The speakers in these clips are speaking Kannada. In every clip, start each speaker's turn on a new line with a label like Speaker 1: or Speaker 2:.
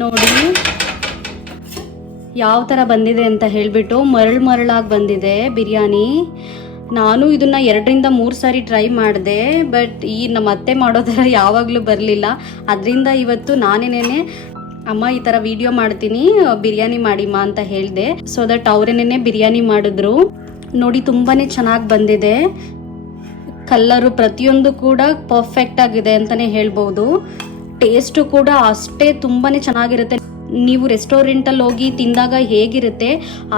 Speaker 1: ನೋಡಿ. ಯಾವ ಥರ ಬಂದಿದೆ ಅಂತ ಹೇಳಿಬಿಟ್ಟು ಮರಳು ಮರಳಾಗಿ ಬಂದಿದೆ ಬಿರಿಯಾನಿ. ನಾನು ಇದನ್ನು ಎರಡರಿಂದ ಮೂರು ಸಾರಿ ಟ್ರೈ ಮಾಡಿದೆ, ಬಟ್ ಈ ನಮ್ಮ ಅತ್ತೆ ಮಾಡೋ ಥರ ಯಾವಾಗಲೂ ಬರಲಿಲ್ಲ. ಅದರಿಂದ ಇವತ್ತು ನಾನೇನೇ ಅಮ್ಮ, ಈ ಥರ ವಿಡಿಯೋ ಮಾಡ್ತೀನಿ, ಬಿರಿಯಾನಿ ಮಾಡಿಮ್ಮ ಅಂತ ಹೇಳಿದೆ. ಸೊ ದಟ್ ಅವರೇನೇ ಬಿರಿಯಾನಿ ಮಾಡಿದ್ರು. ನೋಡಿ ತುಂಬಾ ಚೆನ್ನಾಗಿ ಬಂದಿದೆ. ಕಲ್ಲರು ಪ್ರತಿಯೊಂದು ಕೂಡ ಪರ್ಫೆಕ್ಟ್ ಆಗಿದೆ ಅಂತಲೇ ಹೇಳ್ಬೋದು. ಟೇಸ್ಟು ಕೂಡ ಅಷ್ಟೇ ತುಂಬಾ ಚೆನ್ನಾಗಿರುತ್ತೆ. ನೀವು ರೆಸ್ಟೋರೆಂಟಲ್ಲಿ ಹೋಗಿ ತಿಂದಾಗ ಹೇಗಿರುತ್ತೆ,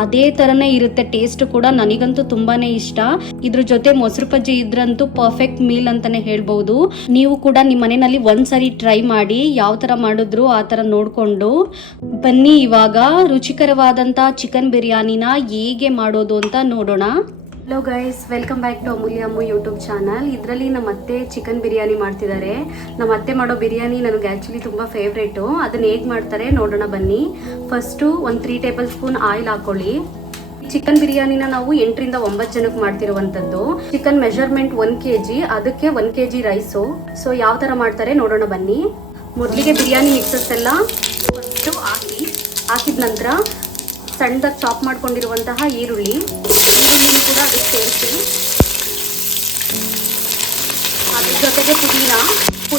Speaker 1: ಅದೇ ಥರನೇ ಇರುತ್ತೆ ಟೇಸ್ಟ್ ಕೂಡ ನನಗಂತೂ ತುಂಬಾ ಇಷ್ಟ. ಇದ್ರ ಜೊತೆ ಮೊಸರು ಪಜ್ಜಿ ಇದ್ರಂತೂ ಪರ್ಫೆಕ್ಟ್ ಮೀಲ್ ಅಂತಲೇ ಹೇಳ್ಬೋದು. ನೀವು ಕೂಡ ನಿಮ್ಮ ಮನೆಯಲ್ಲಿ ಒಂದ್ಸರಿ ಟ್ರೈ ಮಾಡಿ ಯಾವ ಥರ ಮಾಡಿದ್ರು ಆ ಥರ ನೋಡಿಕೊಂಡು ಬನ್ನಿ ಇವಾಗ ರುಚಿಕರವಾದಂಥ ಚಿಕನ್ ಬಿರಿಯಾನಿನ ಹೇಗೆ ಮಾಡೋದು ಅಂತ ನೋಡೋಣ. Hello guys welcome back to Amulya Ammu YouTube channel ಇದರಲ್ಲಿ ನಮ್ಮ ಅತ್ತೆ ಚಿಕನ್ ಬಿರಿಯಾನಿ ಮಾಡ್ತಿದ್ದಾರೆ. ನಮ್ಮ ಅತ್ತೆ ಮಾಡೋ ಬಿರಿಯಾನಿ ನನಗೆ ಆ್ಯಕ್ಚುಲಿ ತುಂಬ ಫೇವ್ರೇಟು ಅದನ್ನು ಹೇಗೆ ಮಾಡ್ತಾರೆ ನೋಡೋಣ ಬನ್ನಿ. ಫಸ್ಟು ಒಂದು ತ್ರೀ ಟೇಬಲ್ ಸ್ಪೂನ್ ಆಯಿಲ್ ಹಾಕೊಳ್ಳಿ. ಚಿಕನ್ ಬಿರಿಯಾನಿನ ನಾವು ಎಂಟರಿಂದ ಒಂಬತ್ತು ಜನಕ್ಕೆ ಮಾಡ್ತಿರುವಂಥದ್ದು chicken measurement one K G ಅದಕ್ಕೆ one K G rice so ಯಾವ ಥರ ಮಾಡ್ತಾರೆ ನೋಡೋಣ ಬನ್ನಿ. ಮೊದಲಿಗೆ ಬಿರಿಯಾನಿ ಮಿಕ್ಸಸ್ ಎಲ್ಲ ಫಸ್ಟು ಹಾಕಿ, ಹಾಕಿದ ನಂತರ ಸಣ್ಣದಾಗಿ ಚಾಪ್ ಮಾಡ್ಕೊಂಡಿರುವಂತಹ ಈರುಳ್ಳಿ. ಈರುಳ್ಳಿ ಕೂಡ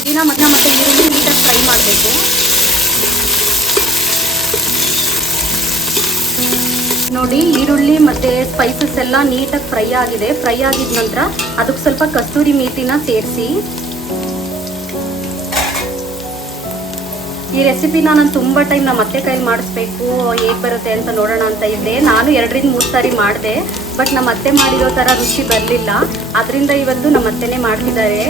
Speaker 1: ಪುದೀನ ಮತ್ತು ಮತ್ತೆ ಈರುಳ್ಳಿ ನೀಟಾಗಿ ಫ್ರೈ ಮಾಡಬೇಕು. ನೋಡಿ ಈರುಳ್ಳಿ ಮತ್ತು ಸ್ಪೈಸಸ್ ಎಲ್ಲ ನೀಟಾಗಿ ಫ್ರೈ ಆಗಿದೆ. ಫ್ರೈ ಆಗಿದ ನಂತರ ಅದಕ್ಕೆ ಸ್ವಲ್ಪ ಕಸ್ತೂರಿ ಮೇಥಿನ ಸೇರಿಸಿ. ಈ ರೆಸಿಪಿನ ನಾನು ತುಂಬ ಟೈಮ್ ನಮ್ಮ ಅತ್ತೆ ಕೈಲಿ ಮಾಡಿಸ್ಬೇಕು, ಹೇಗೆ ಬರುತ್ತೆ ಅಂತ ನೋಡೋಣ ಅಂತ ಇದ್ದೆ. ನಾನು ಎರಡರಿಂದ ಮೂರು ಸಾರಿ ಮಾಡಿದೆ ಬಟ್ ನಮ್ಮ ಅತ್ತೆ ಮಾಡಿರೋ ಥರ ರುಚಿ ಬರಲಿಲ್ಲ. ಅದರಿಂದ ಇವತ್ತು ನಮ್ಮ ಅತ್ತೆನೇ ಮಾಡ್ತಿದ್ದಾರೆ.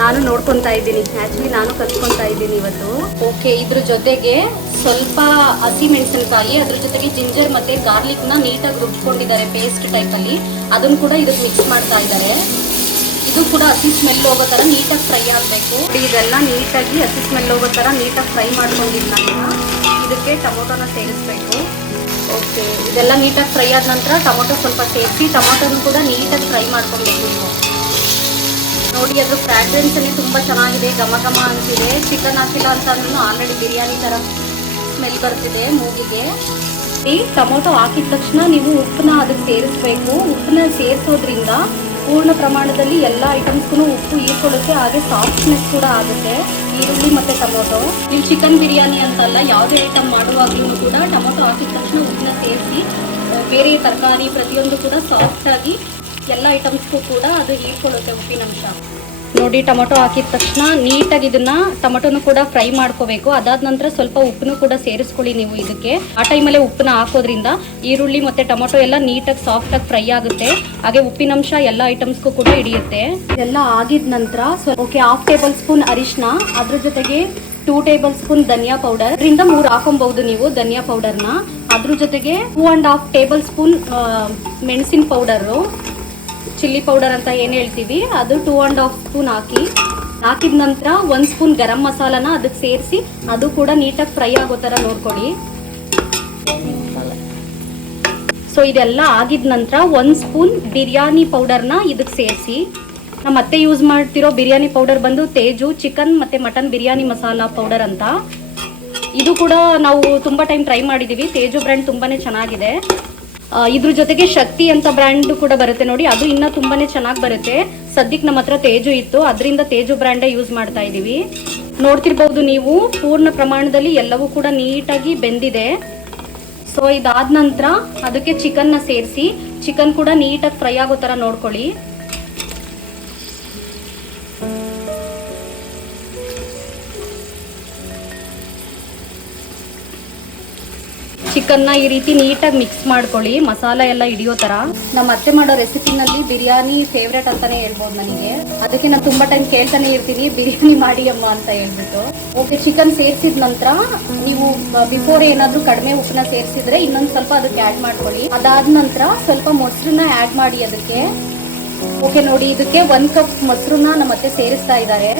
Speaker 1: ನಾನು ನೋಡ್ಕೊತಾ ಇದ್ದೀನಿ. ಆ್ಯಕ್ಚುಲಿ ನಾನು ಕಲ್ತ್ಕೊತಾ ಇದ್ದೀನಿ ಇವತ್ತು. ಓಕೆ ಇದ್ರ ಜೊತೆಗೆ ಸ್ವಲ್ಪ ಹಸಿ ಮೆಣಸಿನಕಾಯಿ ಅದ್ರ ಜೊತೆಗೆ ಜಿಂಜರ್ ಮತ್ತು ನ ನೀಟಾಗಿ ರುಬ್ಕೊಂಡಿದ್ದಾರೆ ಪೇಸ್ಟ್ ಟೈಪಲ್ಲಿ ಅದನ್ನು ಕೂಡ ಇದಕ್ಕೆ ಮಿಕ್ಸ್ ಮಾಡ್ತಾ ಇದ್ದಾರೆ. ಇದು ಕೂಡ ಹಸಿ ಸ್ಮೆಲ್ ಹೋಗೋ ಥರ ನೀಟಾಗಿ ಫ್ರೈ ಆಗಬೇಕು. ಇದೆಲ್ಲ ನೀಟಾಗಿ ಹಸಿ ಸ್ಮೆಲ್ ಹೋಗೋ ಥರ ನೀಟಾಗಿ ಫ್ರೈ ಮಾಡ್ಕೊಂಡಿದ್ದ ನಾನು ಇದಕ್ಕೆ ಟೊಮೊಟೊನ ಸೇರಿಸ್ಬೇಕು. ಓಕೆ ಇದೆಲ್ಲ ನೀಟಾಗಿ ಫ್ರೈ ಆದ ನಂತರ ಟೊಮೊಟೊ ಸ್ವಲ್ಪ ಸೇರಿಸಿ ಟೊಮೊಟೊನು ಕೂಡ ನೀಟಾಗಿ ಫ್ರೈ ಮಾಡ್ಕೊಬೇಕು. ನೋಡಿ, ಅದ್ರ ಫ್ರಾಗ್ರೆನ್ಸಲ್ಲಿ ತುಂಬ ಚೆನ್ನಾಗಿದೆ, ಘಮ ಘಮ ಅಂತಿದೆ. ಚಿಕನ್ ಹಾಕಿಲ್ಲ ಅಂತ ಅಂದ್ರೂ ಆಲ್ರೆಡಿ ಬಿರಿಯಾನಿ ಥರ ಸ್ಮೆಲ್ ಬರ್ತಿದೆ ಮೂಗಿಗೆ. ಈ ಟೊಮೊಟೊ ಹಾಕಿದ ತಕ್ಷಣ ನೀವು ಉಪ್ಪನ್ನ ಅದಕ್ಕೆ ಸೇರಿಸ್ಬೇಕು. ಉಪ್ಪನ್ನ ಸೇರಿಸೋದ್ರಿಂದ ಪೂರ್ಣ ಪ್ರಮಾಣದಲ್ಲಿ ಎಲ್ಲ ಐಟಮ್ಸ್ಗೂ ಉಪ್ಪು ಹೀರ್ಕೊಳ್ಳುತ್ತೆ ಹಾಗೆ ಸಾಫ್ಟ್ನೆಸ್ ಕೂಡ ಆಗುತ್ತೆ. ಈರುಳ್ಳಿ ಮತ್ತು ಟೊಮೊಟೊ. ನೀವು ಚಿಕನ್ ಬಿರಿಯಾನಿ ಅಂತಲ್ಲ, ಯಾವುದೇ ಐಟಮ್ ಮಾಡುವಾಗಲೂ ಕೂಡ ಟೊಮೊಟೊ ಹಾಕಿದ ತಕ್ಷಣ ಉಪ್ಪನ್ನ ಸೇರಿಸಿ ಬೇರೆ ತರಕಾರಿ ಪ್ರತಿಯೊಂದು ಕೂಡ ಸಾಫ್ಟಾಗಿ ಎಲ್ಲ ಐಟಮ್ಸ್ಗೂ ಕೂಡ ಅದು ಹೀರ್ಕೊಳ್ಳುತ್ತೆ ಉಪ್ಪಿನಂಶ ನೋಡಿ, ಟೊಮೊಟೊ ಹಾಕಿದ ತಕ್ಷಣ ನೀಟಾಗಿ ಇದನ್ನ ಟೊಮೊಟೊನು ಕೂಡ ಫ್ರೈ ಮಾಡ್ಕೋಬೇಕು. ಅದಾದ ನಂತರ ಸ್ವಲ್ಪ ಉಪ್ಪನ್ನು ಕೂಡ ಸೇರಿಸ್ಕೊಳ್ಳಿ ನೀವು ಇದಕ್ಕೆ. ಆ ಟೈಮಲ್ಲೇ ಉಪ್ಪನ್ನ ಹಾಕೋದ್ರಿಂದ ಈರುಳ್ಳಿ ಮತ್ತೆ ಟೊಮೊಟೊ ಎಲ್ಲ ನೀಟಾಗಿ ಸಾಫ್ಟ್ ಆಗಿ ಫ್ರೈ ಆಗುತ್ತೆ. ಹಾಗೆ ಉಪ್ಪಿನಂಶ ಎಲ್ಲ ಐಟಮ್ಸ್ಗೂ ಕೂಡ ಹಿಡಿಯುತ್ತೆ. ಎಲ್ಲ ಆಗಿದ ನಂತರ ಓಕೆ ಹಾಫ್ ಟೇಬಲ್ ಸ್ಪೂನ್ ಅರಿಶಿನ ಅದ್ರ ಜೊತೆಗೆ ಟೂ ಟೇಬಲ್ ಸ್ಪೂನ್ ಧನಿಯಾ ಪೌಡರ್ ಇದರಿಂದ ಮೂರು ಹಾಕೊಬಹುದು ನೀವು ಧನಿಯಾ ಪೌಡರ್ನ ಅದ್ರ ಜೊತೆಗೆ two and half tablespoon ಮೆಣಸಿನ ಪೌಡರು ಚಿಲ್ಲಿ ಪೌಡರ್ ಅಂತ ಏನು ಹೇಳ್ತೀವಿ? ಅದು ಟೂ ಆ್ಯಂಡ್ ಹಾಫ್ ಸ್ಪೂನ್ ಹಾಕಿ. ಹಾಕಿದ ನಂತರ ಒಂದು ಸ್ಪೂನ್ ಗರಂ ಮಸಾಲಾನ ಅದಕ್ಕೆ ಸೇರಿಸಿ ಅದು ಕೂಡ ನೀಟಾಗಿ ಫ್ರೈ ಆಗೋ ಥರ ನೋಡ್ಕೊಳ್ಳಿ. ಸೊ ಇದೆಲ್ಲ ಆಗಿದ ನಂತರ ಒಂದು ಸ್ಪೂನ್ ಬಿರಿಯಾನಿ ಪೌಡರ್ನ ಇದಕ್ಕೆ ಸೇರಿಸಿ. ನಮ್ಮ ಮತ್ತೆ ಯೂಸ್ ಮಾಡ್ತಿರೋ ಬಿರಿಯಾನಿ ಪೌಡರ್ ಬಂದು ತೇಜು, ಚಿಕನ್ ಮತ್ತು ಮಟನ್ ಬಿರಿಯಾನಿ ಮಸಾಲ ಪೌಡರ್ ಅಂತ. ಇದು ಕೂಡ ನಾವು ತುಂಬ ಟೈಮ್ ಟ್ರೈ ಮಾಡಿದ್ದೀವಿ ತೇಜು ಬ್ರ್ಯಾಂಡ್ ತುಂಬಾ ಚೆನ್ನಾಗಿದೆ. ಇದ್ರ ಜೊತೆಗೆ ಶಕ್ತಿ ಅಂತ ಬ್ರ್ಯಾಂಡ್ ಕೂಡ ಬರುತ್ತೆ ನೋಡಿ. ಅದು ಇನ್ನ ತುಂಬಾನೇ ಚೆನ್ನಾಗಿ ಬರುತ್ತೆ. ಸದ್ಯಕ್ಕೆ ನಮ್ಮ ಹತ್ರ ತೇಜು ಇತ್ತು. ಅದರಿಂದ ತೇಜು ಬ್ರ್ಯಾಂಡೇ ಯೂಸ್ ಮಾಡ್ತಾ ಇದೀವಿ. ನೋಡ್ತಿರ್ಬಹುದು ನೀವು, ಪೂರ್ಣ ಪ್ರಮಾಣದಲ್ಲಿ ಎಲ್ಲವೂ ಕೂಡ ನೀಟಾಗಿ ಬೆಂದಿದೆ. ಸೊ ಇದಾದ ನಂತರ ಅದಕ್ಕೆ ಚಿಕನ್ನ ಸೇರಿಸಿ ಚಿಕನ್ ಕೂಡ ನೀಟಾಗಿ ಫ್ರೈ ಆಗೋ ಥರ ನೋಡ್ಕೊಳ್ಳಿ. ಚಿಕನ್ನ ಈ ರೀತಿ ನೀಟಾಗಿ ಮಿಕ್ಸ್ ಮಾಡ್ಕೊಳ್ಳಿ. ಮಸಾಲ ಎಲ್ಲ ಹಿಡಿಯೋ ಥರ. ನಮ್ಮ ಅತ್ತೆ ಮಾಡೋ ರೆಸಿಪಿನಲ್ಲಿ ಬಿರಿಯಾನಿ ಫೇವ್ರೇಟ್ ಅಂತಾನೆ ಹೇಳ್ಬೋದು ನನಗೆ. ಅದಕ್ಕೆ ನಾನು ತುಂಬ ಟೈಮ್ ಕೇಳ್ತಾನೆ ಇರ್ತೀನಿ. ಬಿರಿಯಾನಿ ಮಾಡಿ ಅಮ್ಮ ಅಂತ ಹೇಳ್ಬಿಟ್ಟು. ಓಕೆ ಚಿಕನ್ ಸೇರಿಸಿದ ನಂತರ ನೀವು ಬಿಫೋರ್ ಏನಾದರೂ ಕಡಿಮೆ ಉಪ್ಪನ್ನ ಸೇರಿಸಿದ್ರೆ ಇನ್ನೊಂದು ಸ್ವಲ್ಪ ಅದಕ್ಕೆ ಆ್ಯಡ್ ಮಾಡ್ಕೊಳ್ಳಿ. ಅದಾದ ನಂತರ ಸ್ವಲ್ಪ ಮೊಸರನ್ನ ಆ್ಯಡ್ ಮಾಡಿ ಅದಕ್ಕೆ. ಓಕೆ ನೋಡಿ, ಇದಕ್ಕೆ ಒಂದ್ ಕಪ್ ಮೊಸರನ್ನ ನಮ್ಮ ಅತ್ತೆ ಸೇರಿಸ್ತಾ ಇದ್ದಾರೆ.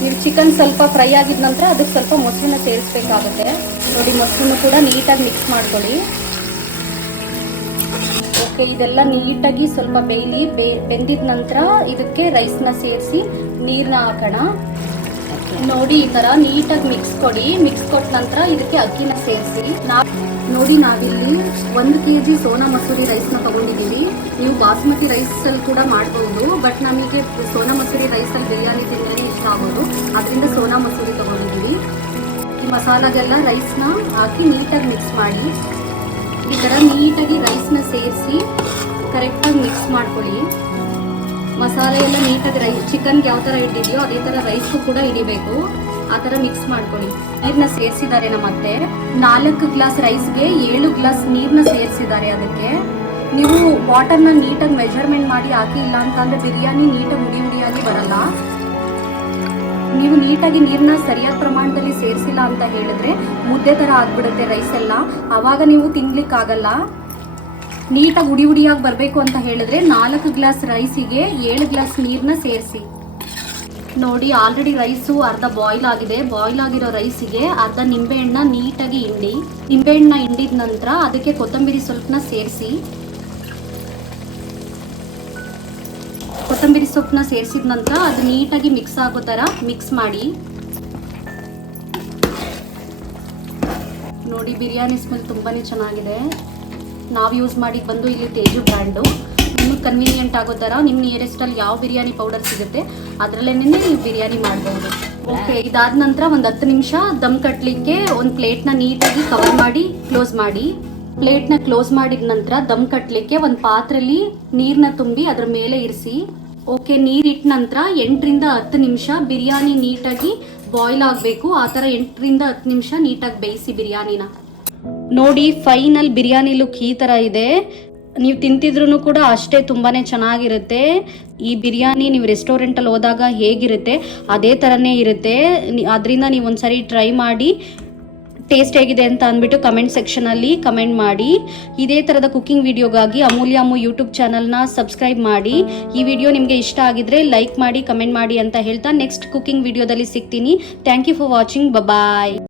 Speaker 1: ನೀವು ಚಿಕನ್ ಸ್ವಲ್ಪ ಫ್ರೈ ಆಗಿದ ನಂತರ ಅದಕ್ಕೆ ಸ್ವಲ್ಪ ಮೊಸರನ್ನ ಸೇರಿಸ್ಬೇಕಾಗುತ್ತೆ. ನೋಡಿ, ಮೊಸರನ್ನು ಕೂಡ ನೀಟಾಗಿ ಮಿಕ್ಸ್ ಮಾಡ್ಕೊಳ್ಳಿ. ಓಕೆ ಇದೆಲ್ಲ ನೀಟಾಗಿ ಸ್ವಲ್ಪ ಬೇಯಲಿ ಬೆಂದಿದ ನಂತರ ಇದಕ್ಕೆ ರೈಸ್ನ ಸೇರಿಸಿ ನೀರನ್ನ ಹಾಕೋಣ. ನೋಡಿ, ಈ ತರ ನೀಟಾಗಿ ಮಿಕ್ಸ್ ಕೊಡಿ. ಮಿಕ್ಸ್ ಕೊಟ್ಟ ನಂತರ ಇದಕ್ಕೆ ಅಕ್ಕಿನ ಸೇರಿಸಿ. ನಾ ನೋಡಿ, ನಾವಿಲ್ಲಿ ಒಂದು ಕೆ ಜಿ ಸೋನಾ ಮಸೂರಿ ರೈಸ್ನ ತಗೊಂಡಿದ್ದೀವಿ. ನೀವು ಬಾಸ್ಮತಿ ರೈಸಲ್ಲಿ ಕೂಡ ಮಾಡ್ಬೋದು ಬಟ್ ನಮಗೆ ಸೋನಾ ಮಸೂರಿ ರೈಸಲ್ಲಿ ಬಿರಿಯಾನಿ ತಿಂದ್ರೆ ಇಷ್ಟ ಆಗೋದು. ಅದರಿಂದ ಸೋನಾ ಮಸೂರಿ ತಗೊಂಡಿದ್ದೀವಿ. ಈ ಮಸಾಲಾಗೆಲ್ಲ ರೈಸ್ನ ಹಾಕಿ ನೀಟಾಗಿ ಮಿಕ್ಸ್ ಮಾಡಿ. ಈ ಥರ ನೀಟಾಗಿ ರೈಸ್ನ ಸೇರಿಸಿ ಕರೆಕ್ಟಾಗಿ ಮಿಕ್ಸ್ ಮಾಡ್ಕೊಳ್ಳಿ. ಮಸಾಲೆ ಎಲ್ಲ ನೀಟಾಗಿ ರೈಸ್ ಚಿಕನ್ಗೆ ಯಾವ ಥರ ಇಟ್ಟಿದೆಯೋ ಅದೇ ಥರ ರೈಸು ಕೂಡ ಹಿಡಿಬೇಕು ಆ ಥರ ಮಿಕ್ಸ್ ಮಾಡ್ಕೊಳ್ಳಿ. ನೀರನ್ನ ಸೇರಿಸಿದ್ದಾರೆ ನಮ್ಮ ಅತ್ತೆ. ನಾಲ್ಕು ಗ್ಲಾಸ್ ರೈಸ್ಗೆ ಏಳು ಗ್ಲಾಸ್ ನೀರನ್ನ ಸೇರಿಸಿದ್ದಾರೆ ಅದಕ್ಕೆ. ನೀವು ವಾಟರ್ನ ನೀಟಾಗಿ ಮೆಜರ್ಮೆಂಟ್ ಮಾಡಿ ಹಾಕಿ, ಇಲ್ಲ ಅಂತಂದ್ರೆ ಬಿರಿಯಾನಿ ನೀಟಾಗಿ ಉಡಿ ಉಡಿಯಾಗಿ ಬರಲ್ಲ. ನೀವು ನೀಟಾಗಿ ನೀರನ್ನ ಸರಿಯಾದ ಪ್ರಮಾಣದಲ್ಲಿ ಸೇರಿಸಿಲ್ಲ ಅಂತ ಹೇಳಿದ್ರೆ ಮುದ್ದೆ ಥರ ಆಗ್ಬಿಡುತ್ತೆ ರೈಸ್ ಎಲ್ಲ. ಆವಾಗ ನೀವು ತಿನ್ಲಿಕ್ಕಾಗಲ್ಲ. ನೀಟಾಗಿ ಉಡಿ ಉಡಿಯಾಗಿ ಬರಬೇಕು ಅಂತ ಹೇಳಿದ್ರೆ ನಾಲ್ಕು ಗ್ಲಾಸ್ ರೈಸಿಗೆ ಏಳು ಗ್ಲಾಸ್ ನೀರನ್ನ ಸೇರಿಸಿ. ನೋಡಿ ಆಲ್ರೆಡಿ ರೈಸು ಅರ್ಧ ಬಾಯ್ಲ್ ಆಗಿದೆ. ಬಾಯ್ಲ್ ಆಗಿರೋ ರೈಸಿಗೆ ಅರ್ಧ ನಿಂಬೆಹಣ್ಣ ನೀಟಾಗಿ ಹಿಂಡಿ. ನಿಂಬೆಹಣ್ಣ ಹಿಂಡಿದ ನಂತರ ಅದಕ್ಕೆ ಕೊತ್ತಂಬರಿ ಸೊಪ್ಪನ್ನ ಸೇರಿಸಿ. ಕೊತ್ತಂಬರಿ ಸೊಪ್ಪನ್ನ ಸೇರಿಸಿದ ನಂತರ ಅದು ನೀಟಾಗಿ ಮಿಕ್ಸ್ ಆಗೋ ಥರ ಮಿಕ್ಸ್ ಮಾಡಿ. ನೋಡಿ, ಬಿರಿಯಾನಿ ಸ್ಮೆಲ್ ತುಂಬಾ ಚೆನ್ನಾಗಿದೆ. ನಾವು ಯೂಸ್ ಮಾಡಿ ಬಂದು ಇಲ್ಲಿ ತೇಜು ಬ್ರ್ಯಾಂಡು ನಿಮಗೆ ಕನ್ವೀನಿಯೆಂಟ್ ಆಗೋ ಥರ ನಿಮ್ಮ ನಿಯರೆಸ್ಟಲ್ಲಿ ಯಾವ ಬಿರಿಯಾನಿ ಪೌಡರ್ ಸಿಗುತ್ತೆ ಅದರಲ್ಲೇ ನೀವು ಬಿರಿಯಾನಿ ಮಾಡ್ಬೋದು. ಓಕೆ ಇದಾದ ನಂತರ ಒಂದು ಹತ್ತು ನಿಮಿಷ ದಮ್ ಕಟ್ಟಲಿಕ್ಕೆ ಒಂದು ಪ್ಲೇಟ್ನ ನೀಟಾಗಿ ಕವರ್ ಮಾಡಿ ಕ್ಲೋಸ್ ಮಾಡಿ. ಪ್ಲೇಟ್ನ ಕ್ಲೋಸ್ ಮಾಡಿದ ನಂತರ ದಮ್ ಕಟ್ಟಲಿಕ್ಕೆ ಒಂದು ಪಾತ್ರೆಲಿ ನೀರನ್ನ ತುಂಬಿ ಅದ್ರ ಮೇಲೆ ಇರಿಸಿ. ಓಕೆ ನೀರಿಟ್ಟ ನಂತರ ಎಂಟರಿಂದ ಹತ್ತು ನಿಮಿಷ ಬಿರಿಯಾನಿ ನೀಟಾಗಿ ಬಾಯ್ಲ್ ಆಗಬೇಕು. ಆ ಥರ ಎಂಟರಿಂದ ಹತ್ತು ನಿಮಿಷ ನೀಟಾಗಿ ಬೇಯಿಸಿ ಬಿರಿಯಾನಿನ. ನೋಡಿ ಫೈನಲ್ ಬಿರಿಯಾನಿ ಲುಕ್ ಈ ಥರ ಇದೆ. ನೀವು ತಿಂತಿದ್ರು ಕೂಡ ಅಷ್ಟೇ ತುಂಬಾ ಚೆನ್ನಾಗಿರುತ್ತೆ. ಈ ಬಿರಿಯಾನಿ ನೀವು ರೆಸ್ಟೋರೆಂಟಲ್ಲಿ ಹೋದಾಗ ಹೇಗಿರುತ್ತೆ? ಅದೇ ತರನೇ ಇರುತ್ತೆ. ಅದರಿಂದ ನೀವು ಒಂದ್ಸರಿ ಟ್ರೈ ಮಾಡಿ ಟೇಸ್ಟ್ ಹೇಗಿದೆ ಅಂತ ಅಂದ್ಬಿಟ್ಟು ಕಮೆಂಟ್ ಸೆಕ್ಷನಲ್ಲಿ ಕಮೆಂಟ್ ಮಾಡಿ. ಇದೇ ಥರದ ಕುಕಿಂಗ್ ವಿಡಿಯೋಗಾಗಿ ಅಮೂಲ್ಯ ಅಮು ಯೂಟ್ಯೂಬ್ ಚಾನಲ್ನ ಸಬ್ಸ್ಕ್ರೈಬ್ ಮಾಡಿ. ಈ ವಿಡಿಯೋ ನಿಮಗೆ ಇಷ್ಟ ಆಗಿದ್ರೆ ಲೈಕ್ ಮಾಡಿ ಕಮೆಂಟ್ ಮಾಡಿ ಅಂತ ಹೇಳ್ತಾ ನೆಕ್ಸ್ಟ್ ಕುಕಿಂಗ್ ವಿಡಿಯೋದಲ್ಲಿ ಸಿಗ್ತೀನಿ. Thank you for watching bye